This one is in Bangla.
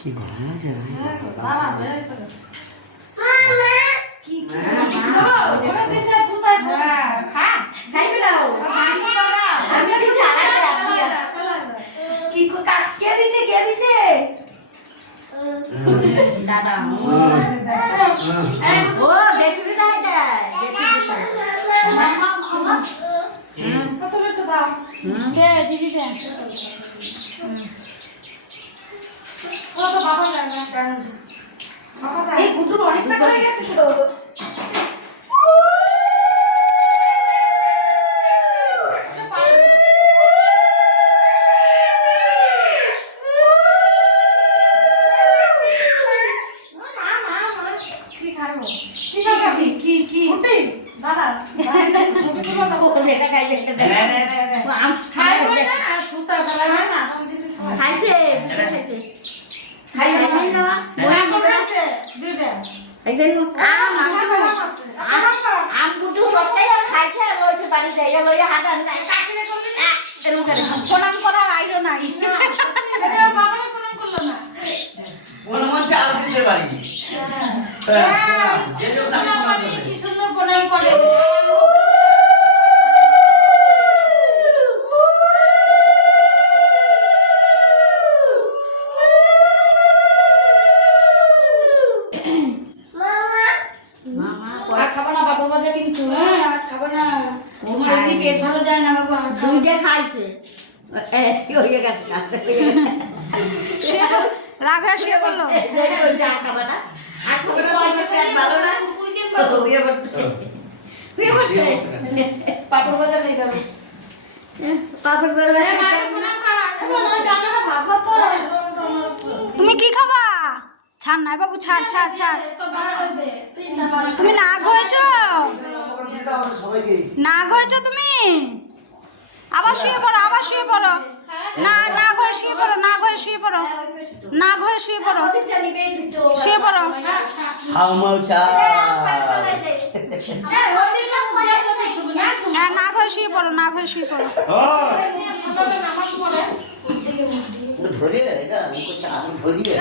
কি গরম লাগছে রে? দাদা ও দেখবি তাই এই গুটুর অনেক টাকা হয়ে গেছে তো। রাগা সে বললো পাপড় বাজার নেই যাবো। তুমি কি খাবা? ছাড় নাই বাবু, ছাড় ছাড় ছাড়। তুমি নাগ হয়েছো, নাগ হয়েছো তুমি? আবার শুয়ে পড়ো, আবার শুয়ে পড়ো। না নাগ হয়ে শুয়ে পড়ো, নাগ হয়ে শুয়ে পড়ো, নাগ হয়ে শুয়ে পড়ো, শুয়ে পড়ো। হ্যাঁ নাগ হয়ে শুয়ে পড়ো, নাগ হয়ে শুয়ে পড়ো। ধরিয়ে